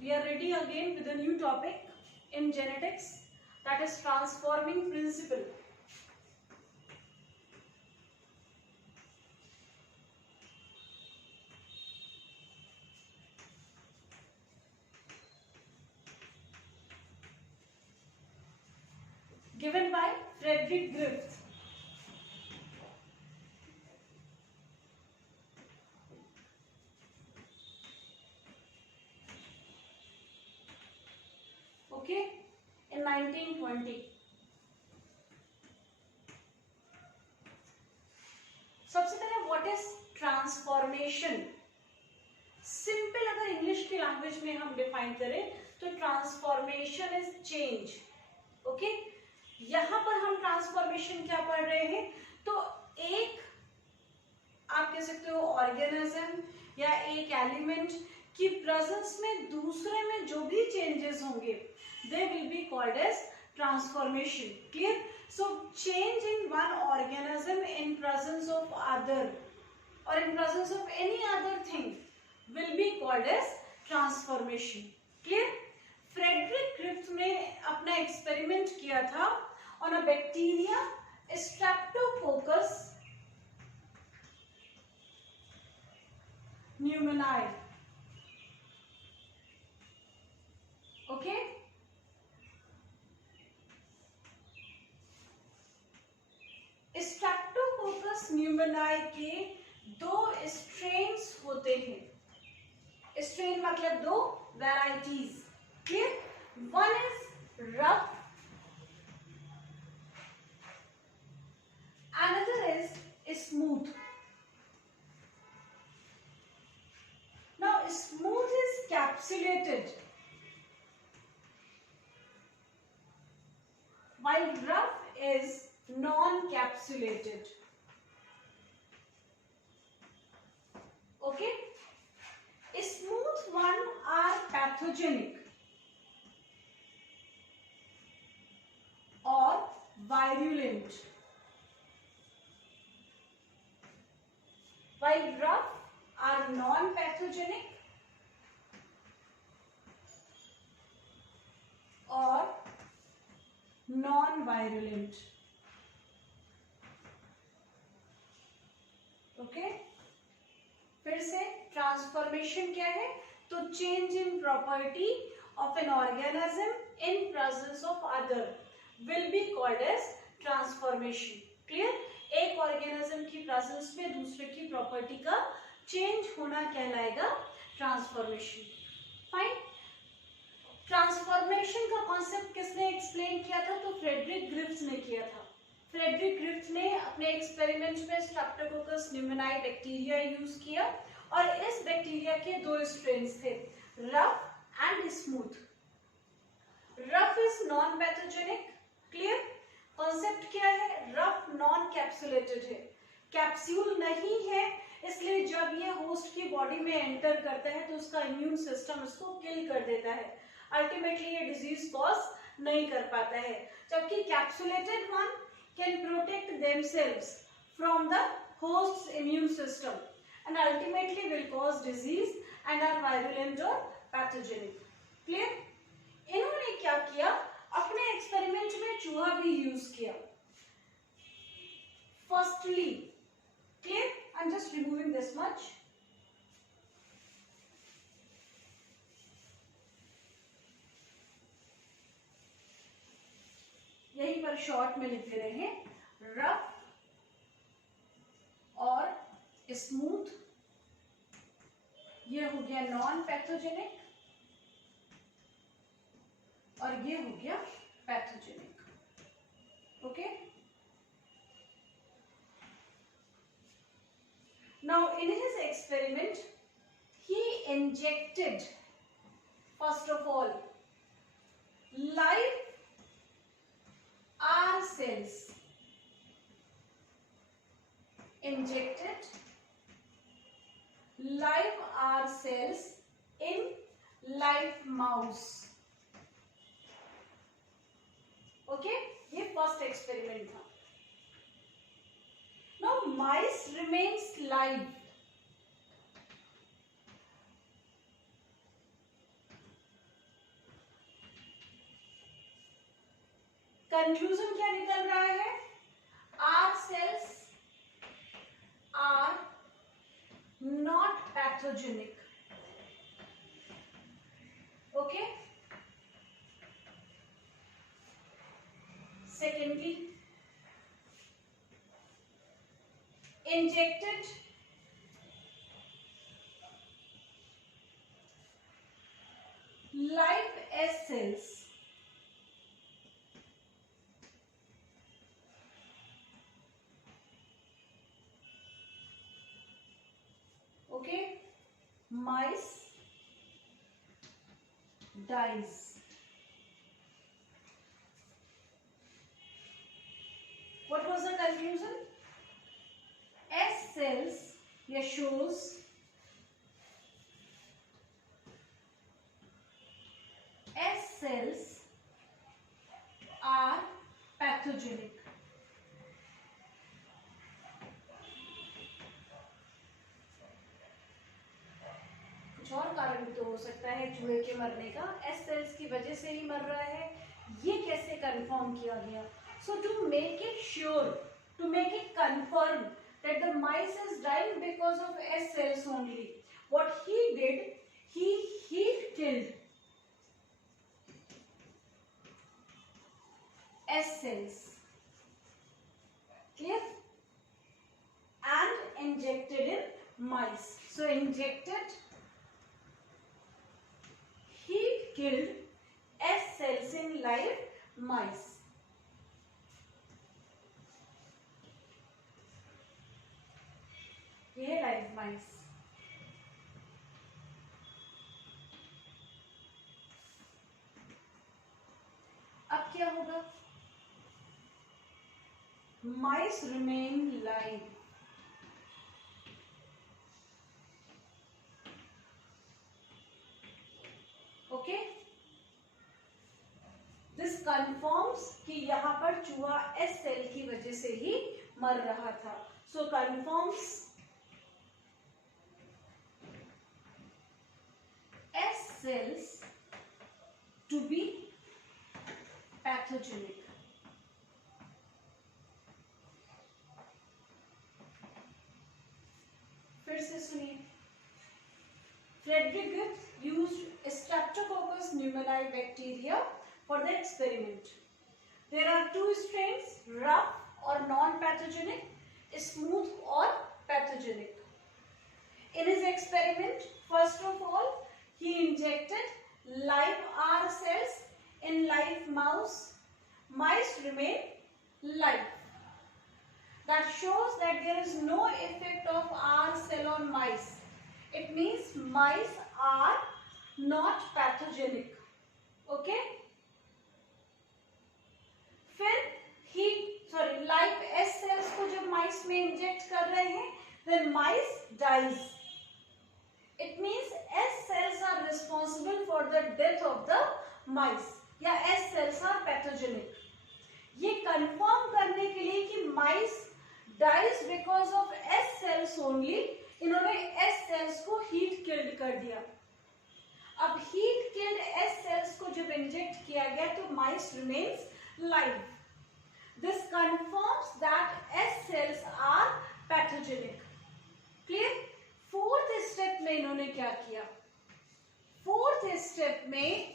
we are ready again with a new topic in genetics, that is transforming principle. Given by Frederick Griffith. Okay, in 1920. सबसे पहले what is transformation? Simple अगर English की language में हम define करें तो transformation is change. Okay, यहां पर हम ट्रांसफॉर्मेशन क्या पढ़ रहे हैं? तो एक आप कह सकते हो ऑर्गेनिज्म या एक एलिमेंट की प्रेजेंस में दूसरे में जो भी चेंजेस होंगे they will be called as transformation. Clear? So change in one organism in presence of other or in presence of any other thing will be called as transformation. Clear? Frederick Griffith ने अपना experiment किया था on a bacteria Streptococcus pneumoniae. Okay? Streptococcus pneumoniae के दो strains होते हैं. Strain मतलब दो varieties. Clear? One is rough, another is smooth. Now smooth is capsulated while rough is non-capsulated. Okay, smooth one are pathogenic or virulent, while rough are non-pathogenic or non-virulent. Okay, फिर से transformation क्या है? तो change in property of an organism in presence of other will be called as transformation. Clear? एक organism की presence में दूसरे की प्रॉपर्टी का चेंज होना कहलाएगा ट्रांसफॉर्मेशन. फाइन. ट्रांसफॉर्मेशन का कॉन्सेप्ट किसने एक्सप्लेन किया था? तो फ्रेडरिक ग्रिफ्थ ने किया था. फ्रेडरिक ग्रिफ्थ ने अपने एक्सपेरिमेंट में स्ट्रेप्टोकोकस न्यूमोनाई बैक्टीरिया यूज किया और इस बैक्टीरिया के दो स्ट्रेन्स थे, rough and smooth. Rough is non pathogenic. Clear? Concept क्या है? रफ नॉन कैप्सुलेटेड है, कैप्सूल नहीं है, इसलिए जब ये होस्ट की बॉडी में एंटर करता है तो उसका इम्यून सिस्टम इसको किल कर देता है. अल्टीमेटली ये डिजीज कॉज नहीं कर पाता है. जबकि capsulated one can protect themselves from the host's immune system and ultimately will cause disease and are virulent or pathogenic. Clear? इन्होंने क्या किया? अपने एक्सपेरिमेंट में चूहा भी यूज किया. Firstly, clear? I'm just removing this much. यहीं पर शॉर्ट में लिख दे रहे हैं, रफ और स्मूथ, ये हो गया नॉन पैथोजेनिक और ये हो गया pathogenic. Okay, now in his experiment he injected first of all live R cells, injected live R cells in live mouse. Okay, ये फर्स्ट एक्सपेरिमेंट था. Now mice remains live conclusion क्या निकल रहा है? R cells are not pathogenic. Okay. Secondly, injected live S cells okay, mice dies. What was the conclusion? S cells here shows S cells are pathogenic. कुछ और कारण भी तो हो सकता है चूहे के मरने का. एस सेल्स की वजह से ही मर रहा है, ये कैसे कंफर्म किया गया? So to make it sure, to make it confirm that the mice is dying because of S cells only, what he did, he killed S cells, clear, and injected in mice. So injected, he killed S cells in live mice. ये live mice. अब क्या होगा? Mice remain live. Okay. This confirms कि यहाँ पर चूहा S cell की वजह से ही मर रहा था. सो confirms S cells to be pathogenic. फिर से सुनिए. Frederick Griff used Streptococcus pneumoniae bacteria for the experiment. There are two strains, rough or non-pathogenic, smooth or pathogenic. In his experiment, first of all, he injected live R cells in live mouse. Mice remain live. That shows that there is no effect of R cell on mice. It means mice are not pathogenic. Okay? फिर live S cells को जब mice में inject कर रहे हैं, then mice dies. It means S cells are responsible for the death of the mice. या S cells are pathogenic. ये confirm करने के लिए कि mice dies because of S cells only, इन्होंने S cells को heat killed कर दिया. अब heat killed S cells को जब inject किया गया तो mice remains live. This confirms that S cells are pathogenic. Clear? Fourth step में इन्होंने क्या किया? फोर्थ स्टेप में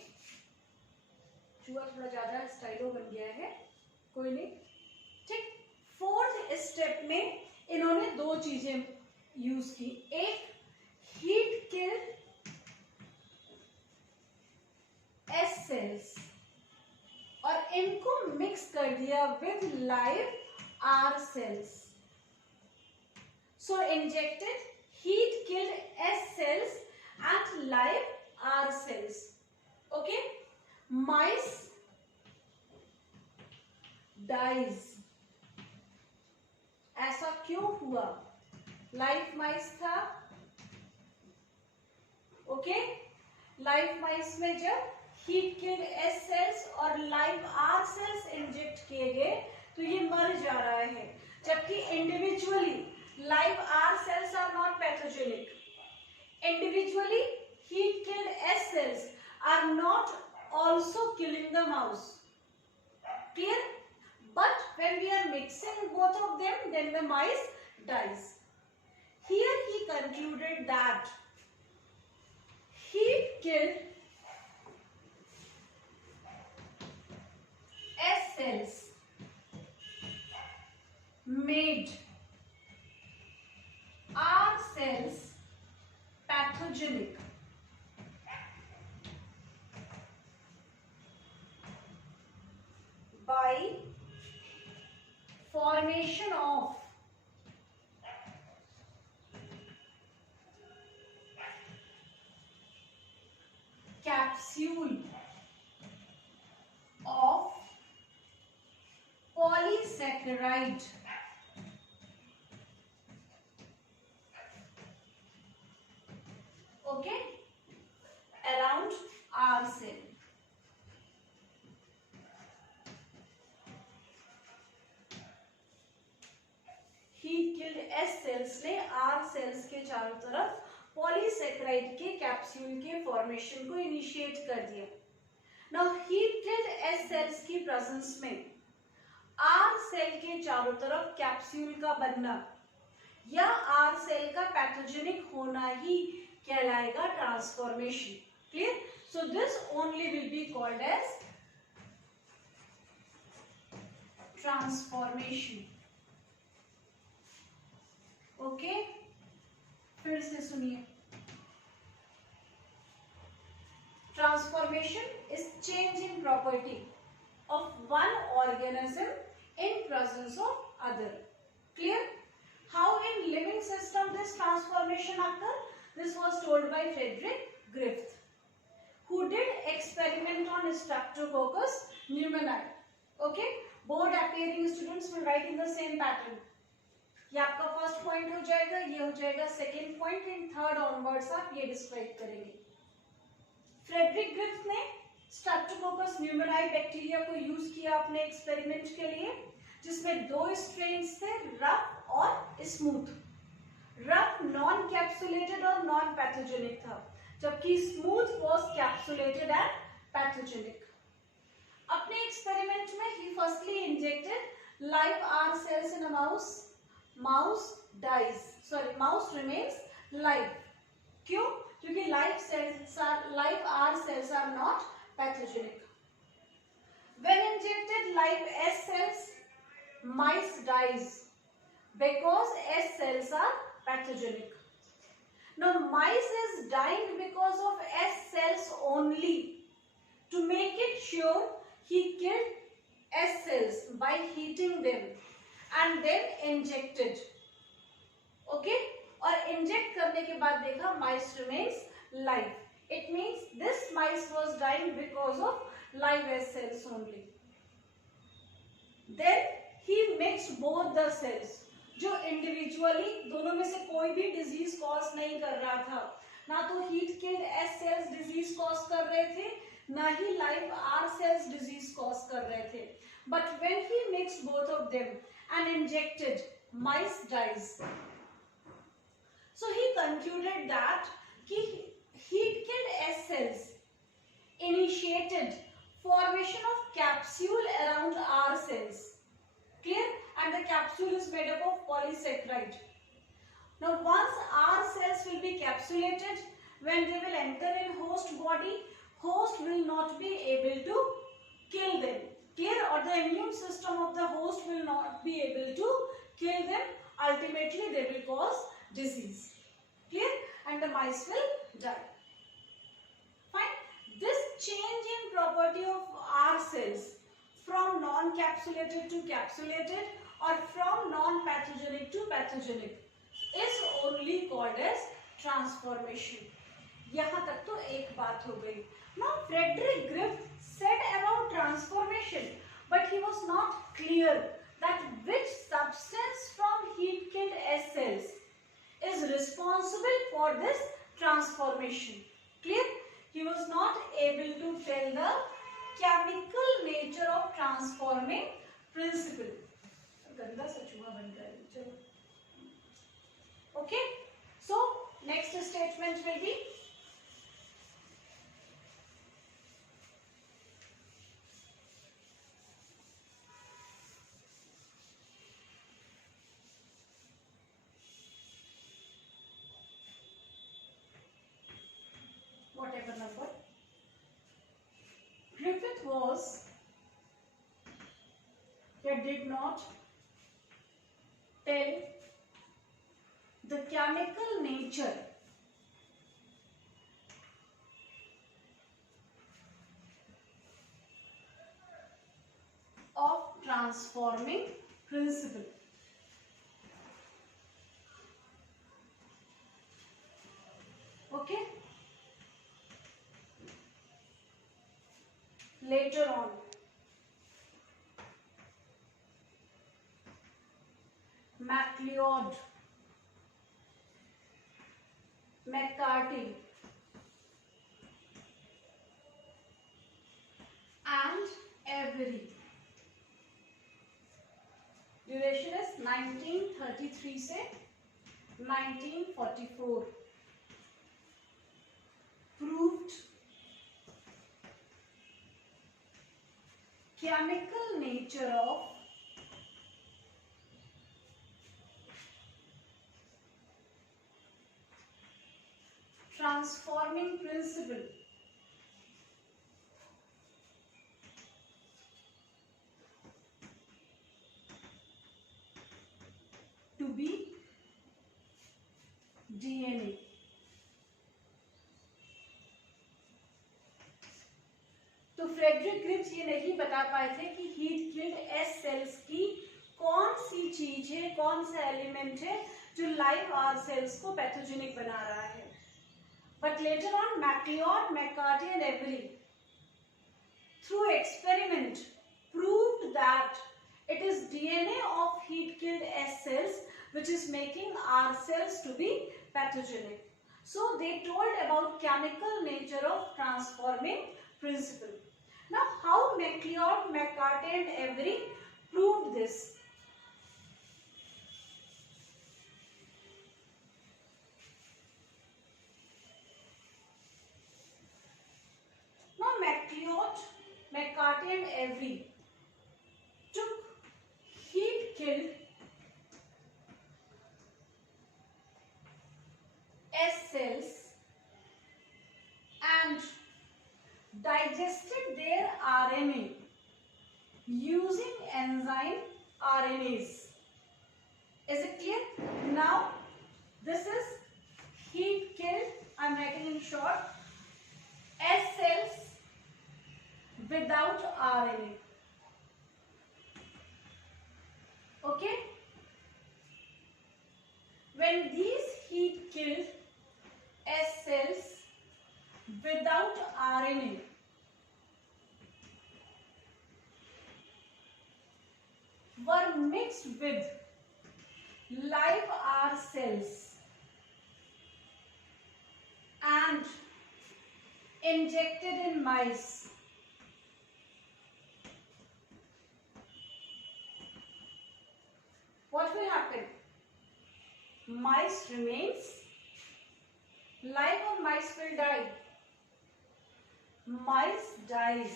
चूहा थोड़ा ज्यादा स्टाइलो बन गया है, कोई नहीं, ठीक. फोर्थ स्टेप में इन्होंने दो चीजें यूज की. एक, हीट किल्ड एस सेल्स और इनको मिक्स कर दिया with live R cells. So injected heat killed S cells and live R cells. Okay? Mice dies. ऐसा क्यों हुआ? लाइव माइस था. ओके. लाइव माइस में जब हीट किल्ड एस सेल्स और लाइव आर सेल्स इंजेक्ट किए गए तो ये मर जा रहा है, जबकि individually live R cells are not pathogenic. Individually, heat killed S cells are not also killing the mouse. Clear? but when we are mixing both of them, then the mice dies. Here he concluded that heat killed S cells made R cells pathogenic. By formation of capsule of polysaccharide okay around R cell. Heat killed S cells ने R cells के चारों तरफ polysaccharide के capsule के formation को initiate कर दिया. Now heat killed S cells की प्रेजेंस में आर सेल के चारों तरफ कैप्सूल का बनना या आर सेल का पैथोजेनिक होना ही कहलाएगा transformation. Clear? So this only will be called as transformation. Okay फिर से सुनिए. Transformation is change in property of one organism in presence of other. Clear? How in living system this transformation occur? This was told by Frederick Griffith, who did experiment on Streptococcus pneumoniae. Okay? Board appearing students will write in the same pattern. ये आपका first point हो जाएगा, ये हो जाएगा second point, and third onwards आप ये describe करेंगे. फ्रेडरिक ग्रिफ्थ ने स्ट्रेप्टोकोकस न्यूमोनाई बैक्टीरिया को यूज किया अपने एक्सपेरिमेंट के लिए, जिसमें दो स्ट्रेन्स थे, रफ और स्मूथ. रफ नॉन कैप्सुलेटेड और नॉन पैथोजेनिक था, जबकि smooth was capsulated and pathogenic. अपने एक्सपेरिमेंट में ही firstly injected live R sales in a mouse. Mouse dies, sorry mouse remains live. क्यों? क्योंकि live R cells are not pathogenic. When injected live S cells, mice dies because S cells are pathogenic. Now mice is dying because of S cells only. To make it sure, he killed S cells by heating them and then injected. Okay? और inject करने के बाद देखा mice remains live. It means this mice was dying because of live S cells only. Then he mixed both the cells, जो individually दोनों में से कोई भी डिजीज कॉज नहीं कर रहा था. ना तो heat killed S cells disease cause कर रहे थे, ना ही live R cells disease cause कर रहे थे. But when he mixed both of them and injected, mice dies. So he concluded that heat-killed S cells initiated formation of capsule around R cells. Clear? And the capsule is made up of polysaccharide. Now once R cells will be capsulated, when they will enter in host body, host will not be able to kill them. Clear? Or the immune system of the host will not be able to kill them. Ultimately they will cause disease. Clear? And the mice will die. Fine. This change in property of R cells from non-capsulated to capsulated or from non-pathogenic to pathogenic is only called as transformation. यहाँ तक तो एक बात हो गई. Now Frederick Griffith said about transformation, but he was not clear that which substance from heat-killed S cells is responsible for this transformation. Clear? He was not able to tell the chemical nature of transforming principle. गंदा सा चूहा बन गया. चलो. Okay? So next statement will be whatever number. Griffith did not tell the chemical nature of transforming principle. Okay. Later on, MacLeod, McCarty, and Avery. Duration is 1933 से 1944. Proved chemical nature of transforming principle. To be DNA. तो Frederick grips ये नहीं बता पाए थे कि heat killed S cells की कौन सी चीज है, कौन सा एलिमेंट है जो लाइव आर सेल्स को पैथोजेनिक बना रहा है. But later on MacLeod, McCarty and Avery through experiment proved that it is DNA of heat killed S cells which is making our cells to be pathogenic. So they told about chemical nature of transforming principle. Now how MacLeod, McCarty and Avery proved this? Now MacLeod, McCarty and Avery took heat killed S cells and digested their RNA using enzyme RNase. Is it clear? Now this is heat killed, I am writing in short, S cells without RNA. Okay? When these heat killed S cells without RNA were mixed with live R cells and injected in mice, what will happen? Mice remains live or mice will die? Mice dies.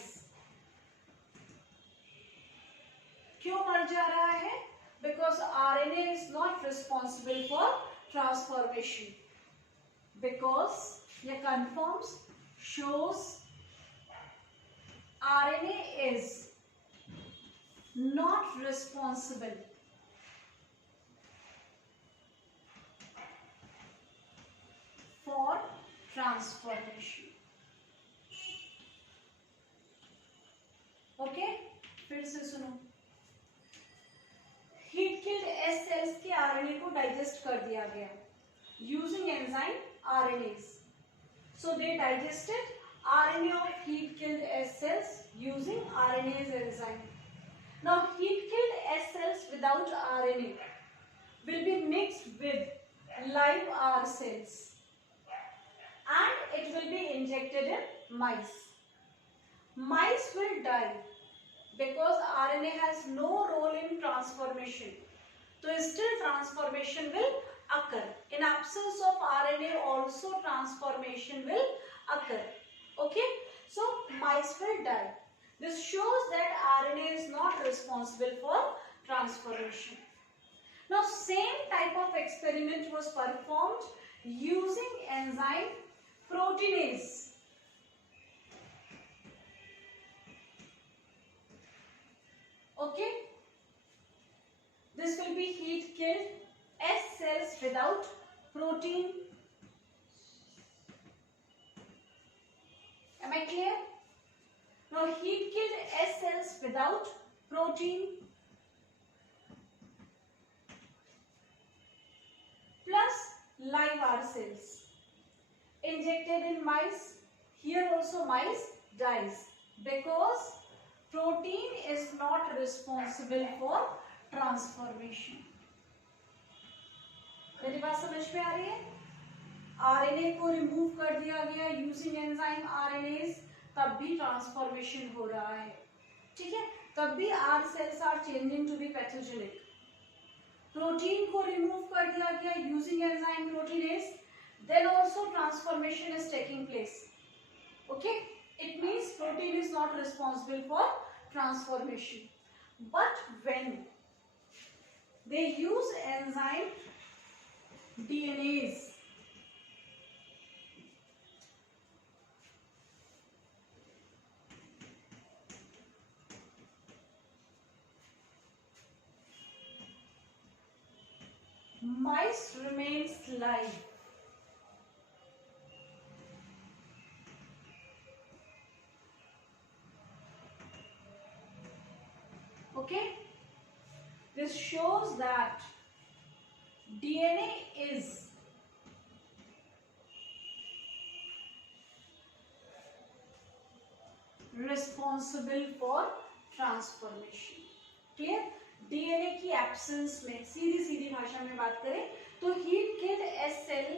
क्यों मर जा रहा है? Because RNA is not responsible for transformation. Because ये confirms, shows RNA is not responsible for transformation. Okay? फिर से सुनो. Heat killed S sales के आरएनए को डाइजेस्ट कर दिया गया using enzyme RNS. So they digested RNA of heat killed S cells using RNase enzyme. Now heat killed S cells without RNA will be mixed with live R cells and it will be injected in mice. Mice will die because RNA has no role in transformation. So still transformation will occur. In absence of RNA also transformation will occur. Okay? So mice will die. This shows that RNA is not responsible for transformation. Now same type of experiment was performed using enzyme proteinase Okay, this will be heat killed S cells without protein. Am I clear? Now heat killed S cells without protein plus live R cells injected in mice. Here also mice dies because protein is not responsible for transformation. मेरी बात समझ में आ रही है? RNA को remove कर दिया गया यूजिंग एंजाइम आरएनएज, तब भी ट्रांसफॉर्मेशन हो रहा है. ठीक है, तब भी R cells are changing to be pathogenic. Protein को रिमूव कर दिया गया using enzyme proteinase, then also transformation is taking place. Okay, it means protein is not responsible for transformation. But when they use enzyme DNAs, mice remains live. Okay, this shows that DNA is responsible for transformation. Clear? DNA की absence में सीधी सीधी भाषा में बात करें तो heat killed S cell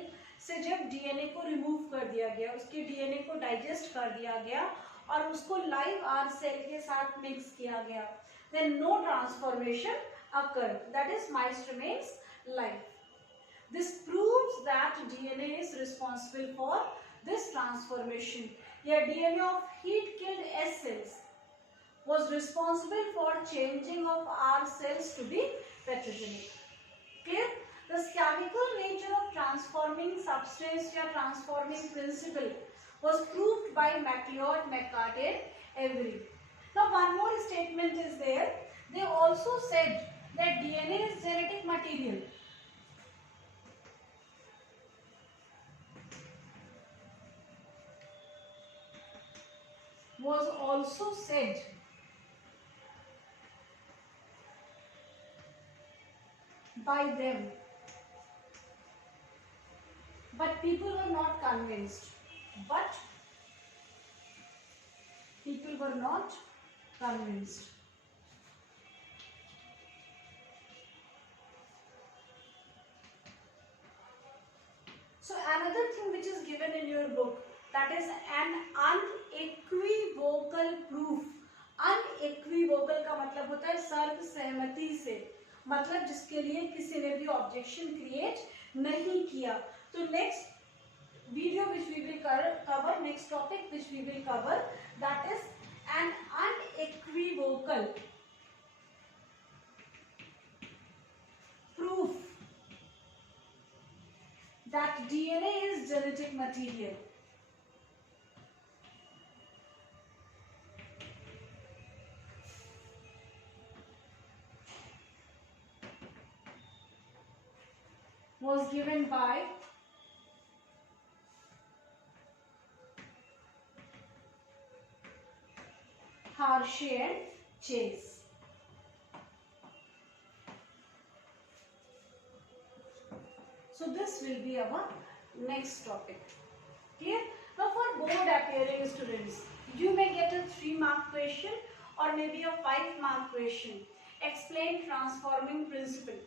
से जब DNA को रिमूव कर दिया गया, उसके डीएनए को डाइजेस्ट कर दिया गया और उसको लाइव आर सेल के साथ मिक्स किया गया, then no transformation occurred, that is mice remains live. This proves that DNA is responsible for this transformation. Here DNA of heat killed S cells was responsible for changing of R cells to be pathogenic. Clear? The chemical nature of transforming substance या transforming principle was proved by MacLeod, McCart and Avery. Now one more statement is there. They also said that DNA is genetic material. Was also said by them, but people were not convinced. But people were not convinced. So another thing which is given in your book, that is an unequivocal proof. Unequivocal का मतलब होता है सर्व सहमति से, मतलब जिसके लिए किसी ने भी ऑब्जेक्शन क्रिएट नहीं किया. तो next video which we will cover, next topic which we will cover, that is an unequivocal proof that DNA is genetic material. Was given by Hershey and Chase. So this will be our next topic. Clear? Now for board appearing students, you may get a 3-mark question or maybe a 5-mark question. Explain transforming principle.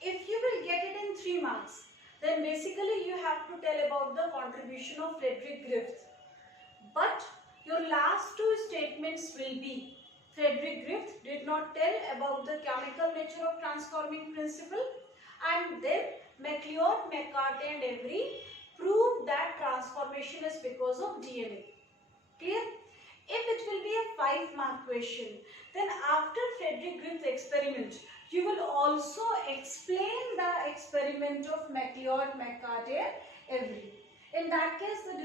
If you will get it in 3 marks, then basically you have to tell about the contribution of Frederick Griffith. But your last 2 statements will be Frederick Griffith did not tell about the chemical nature of transforming principle, and then MacLeod, McCart and Avery proved that transformation is because of DNA. Clear? If it will be a 5-mark question, then after Frederick Griffith experiment, you will also explain the experiment of MacLeod, McCart and Avery. In that case, the